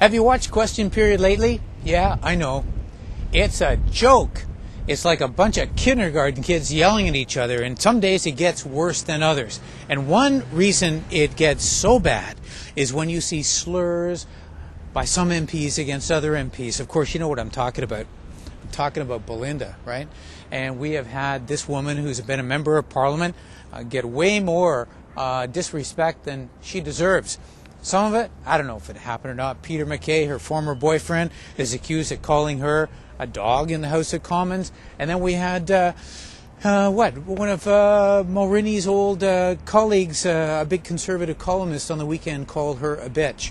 Have you watched Question Period lately? Yeah, I know. It's a joke. It's like a bunch of kindergarten kids yelling at each other, and some days it gets worse than others. And one reason it gets so bad is when you see slurs by some MPs against other MPs. Of course, you know what I'm talking about. I'm talking about Belinda, right? And we have had this woman who's been a member of Parliament get way more disrespect than she deserves. Some of it, I don't know if it happened or not. Peter MacKay, her former boyfriend, is accused of calling her a dog in the House of Commons. And then we had, one of Mulroney's old colleagues, a big conservative columnist on the weekend, called her a bitch.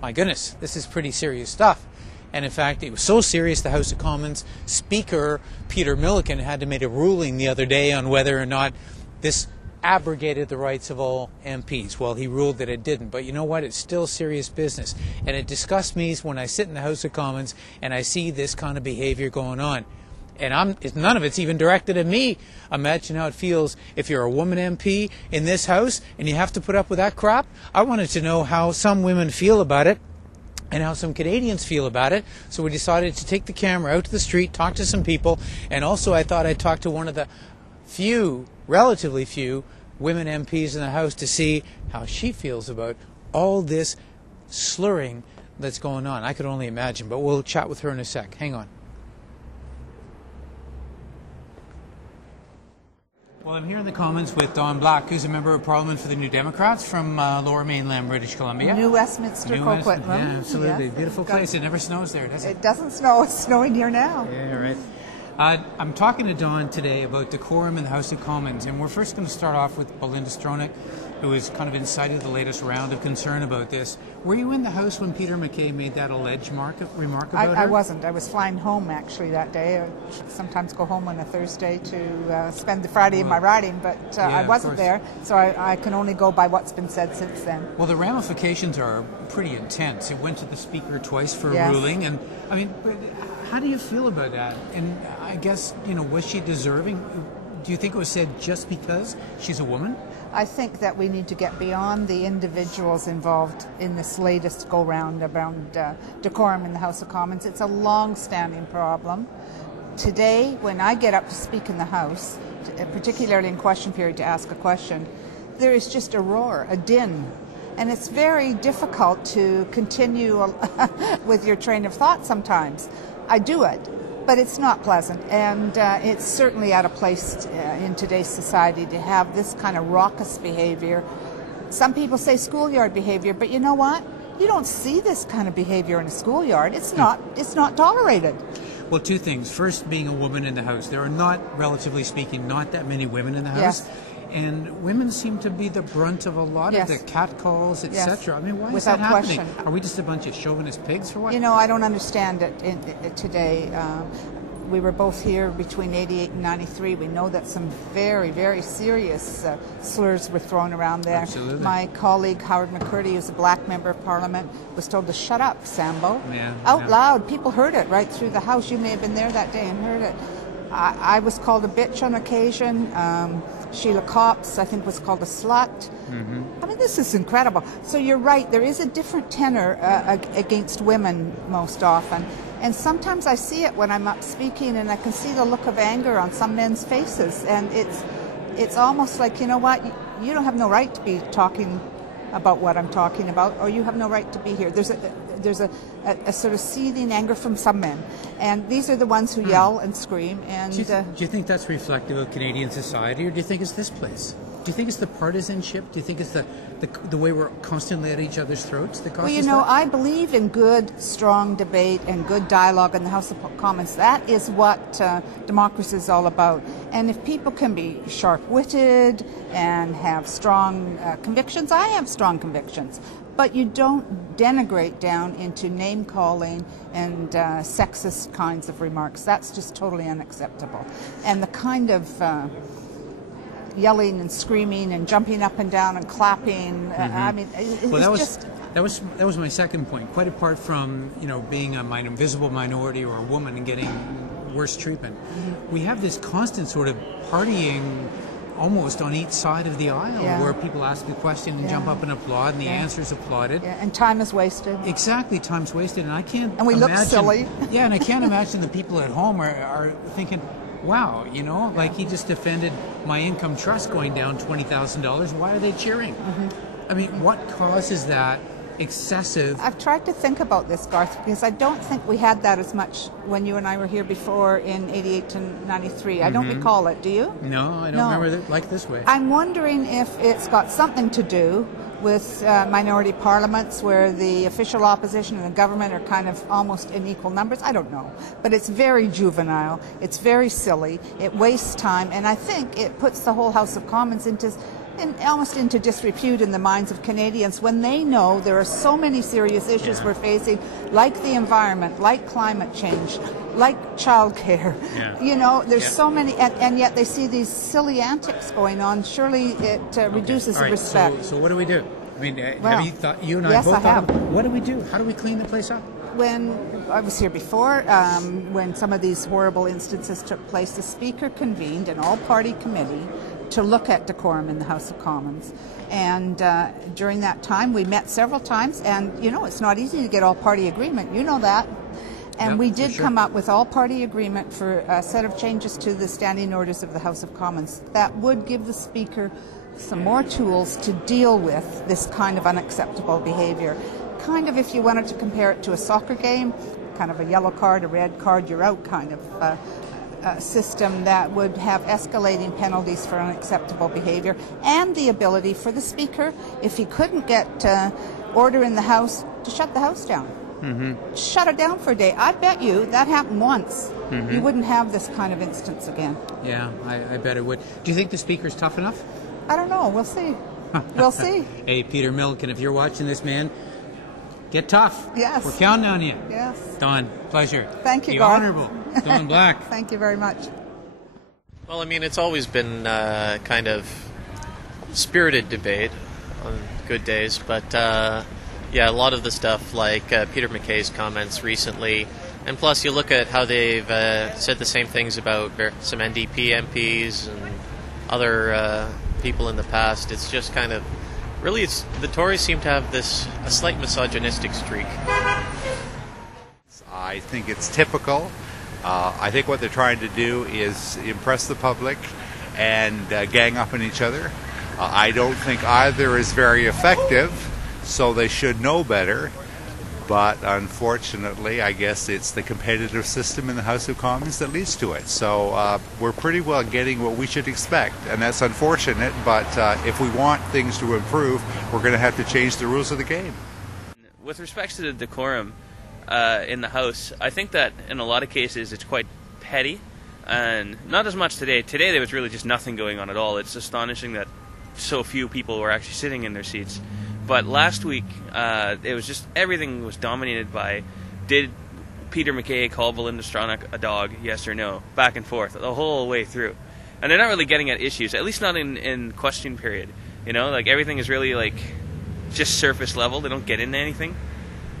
My goodness, this is pretty serious stuff. And in fact, it was so serious, the House of Commons Speaker, Peter Milliken, had to make a ruling the other day on whether or not this abrogated the rights of all MPs. Well, he ruled that it didn't, but you know what? It's still serious business. And it disgusts me when I sit in the House of Commons and I see this kind of behavior going on. And none of it's even directed at me. Imagine how it feels if you're a woman MP in this House and you have to put up with that crap. I wanted to know how some women feel about it and how some Canadians feel about it. So we decided to take the camera out to the street, talk to some people, and also I thought I'd talk to one of the relatively few women MPs in the House to see how she feels about all this slurring that's going on. I could only imagine, but we'll chat with her in a sec. Hang on. Well, I'm here in the Commons with Dawn Black, who's a member of Parliament for the New Democrats from Lower Mainland, British Columbia. New Westminster, Coquitlam. Yeah, absolutely. Yes, beautiful place. It never snows there, does it? It doesn't snow. It's snowing here now. Yeah, right. I'm talking to Dawn today about decorum in the House of Commons, and we're first going to start off with Belinda Stronach, who has kind of incited the latest round of concern about this. Were you in the House when Peter MacKay made that alleged remark about her? I wasn't. I was flying home actually that day. I sometimes go home on a Thursday to spend the Friday in my riding, but I wasn't there, so I can only go by what's been said since then. Well, the ramifications are pretty intense. It went to the Speaker twice for a ruling, and I mean, how do you feel about that? And I guess, was she deserving? Do you think it was said just because she's a woman? I think that we need to get beyond the individuals involved in this latest go-round around decorum in the House of Commons. It's a long-standing problem. Today, when I get up to speak in the House, particularly in question period to ask a question, there is just a roar, a din. And it's very difficult to continue with your train of thought sometimes. I do it, but it's not pleasant, and it's certainly out of place in today's society to have this kind of raucous behavior. Some people say schoolyard behavior, but you know what? You don't see this kind of behavior in a schoolyard. It's not tolerated. Well, two things. First, being a woman in the House. There are not, relatively speaking, not that many women in the House. Yes. And women seem to be the brunt of a lot of the catcalls, etc. I mean, why is Without that happening? question. Are we just a bunch of chauvinist pigs or what? I don't understand it today. We were both here between 88 and 93. We know that some very, very serious slurs were thrown around there. Absolutely. My colleague, Howard McCurdy, who's a black member of Parliament, was told to shut up, Sambo. Out loud. People heard it right through the House. You may have been there that day and heard it. I was called a bitch on occasion. Sheila Copps, I think, was called a slut. Mm-hmm. I mean, this is incredible. So you're right, there is a different tenor against women most often. And sometimes I see it when I'm up speaking, and I can see the look of anger on some men's faces. And it's almost like, you know what, you don't have no right to be talking about what I'm talking about, or you have no right to be here. There's a sort of seething anger from some men, and these are the ones who yell and scream. And do you think that's reflective of Canadian society, or do you think it's this place? Do you think it's the partisanship? Do you think it's the way we're constantly at each other's throats that causes that? I believe in good, strong debate and good dialogue in the House of Commons. That is what democracy is all about. And if people can be sharp-witted and have strong convictions, I have strong convictions. But you don't denigrate down into name-calling and sexist kinds of remarks. That's just totally unacceptable. And the kind of yelling and screaming and jumping up and down and clapping, I mean, that was my second point. Quite apart from being a invisible minority or a woman and getting worse treatment, we have this constant sort of partying almost on each side of the aisle, Yeah. where people ask a question and jump up and applaud, and the answer's applauded. Yeah, and time is wasted. Exactly, time's wasted, and I can't. And we imagine, look silly. Yeah, and I can't imagine the people at home are thinking, "Wow, you know, like he just defended my income trust going down $20,000. Why are they cheering?" Mm-hmm. I mean, what causes that excessive? I've tried to think about this, Garth, because I don't think we had that as much when you and I were here before in 88 to 93. I don't recall it. Do you? No, I don't remember it like this way. I'm wondering if it's got something to do with minority parliaments where the official opposition and the government are kind of almost in equal numbers. I don't know. But it's very juvenile. It's very silly. It wastes time. And I think it puts the whole House of Commons almost into disrepute in the minds of Canadians when they know there are so many serious issues we're facing, like the environment, like climate change, like childcare. You know, there's so many, and yet they see these silly antics going on. Surely it reduces the respect. So what do we do? I mean, have you thought, you and I yes, both I have. thought, what do we do? How do we clean the place up? When I was here before, when some of these horrible instances took place, the Speaker convened an all-party committee to look at decorum in the House of Commons. And during that time, we met several times, and, you know, it's not easy to get all-party agreement. You know that. And we did come up with all-party agreement for a set of changes to the standing orders of the House of Commons that would give the Speaker some more tools to deal with this kind of unacceptable behavior. Kind of, if you wanted to compare it to a soccer game, kind of a yellow card, a red card, you're out kind of system that would have escalating penalties for unacceptable behavior, and the ability for the Speaker, if he couldn't get order in the House, to shut the House down. Mm-hmm. Shut it down for a day. I bet you that happened once. Mm-hmm. You wouldn't have this kind of instance again. Yeah, I bet it would. Do you think the Speaker's tough enough? I don't know. We'll see. We'll see. Hey, Peter Milliken, if you're watching this, man, get tough. Yes. We're counting on you. Yes. Don, pleasure. Thank you, Be Garth. honorable. Don Black. Thank you very much. Well, I mean, it's always been kind of spirited debate on good days, but yeah, a lot of the stuff like Peter MacKay's comments recently, and plus you look at how they've said the same things about some NDP MPs and other people in the past. It's just kind of, really, the Tories seem to have a slight misogynistic streak. I think it's typical. I think what they're trying to do is impress the public and gang up on each other. I don't think either is very effective, so they should know better. But unfortunately, I guess it's the competitive system in the House of Commons that leads to it. So we're pretty well getting what we should expect, and that's unfortunate. But if we want things to improve, we're going to have to change the rules of the game. With respect to the decorum in the House, I think that in a lot of cases it's quite petty, and not as much today. Today there was really just nothing going on at all. It's astonishing that so few people were actually sitting in their seats. But last week, it was just, everything was dominated by, did Peter MacKay call Belinda Stronach a dog, yes or no, back and forth, the whole way through. And they're not really getting at issues, at least not in question period. You know, like everything is really like just surface level, they don't get into anything.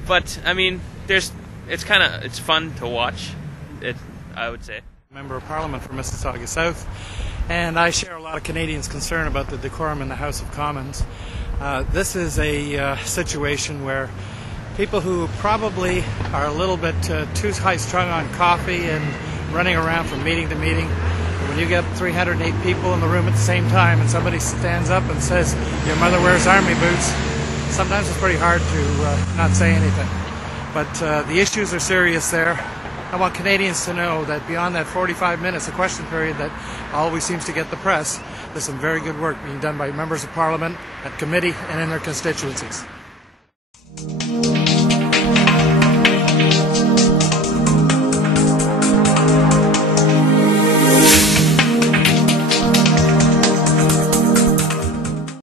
But, I mean, it's fun to watch, I would say. Member of Parliament for Mississauga South, and I share a lot of Canadians' concern about the decorum in the House of Commons. This is a situation where people who probably are a little bit too high-strung on coffee and running around from meeting to meeting, when you get 308 people in the room at the same time and somebody stands up and says, "Your mother wears army boots," sometimes it's pretty hard to not say anything. But the issues are serious there. I want Canadians to know that beyond that 45 minutes, a question period that always seems to get the press, there's some very good work being done by members of Parliament, at committee, and in their constituencies.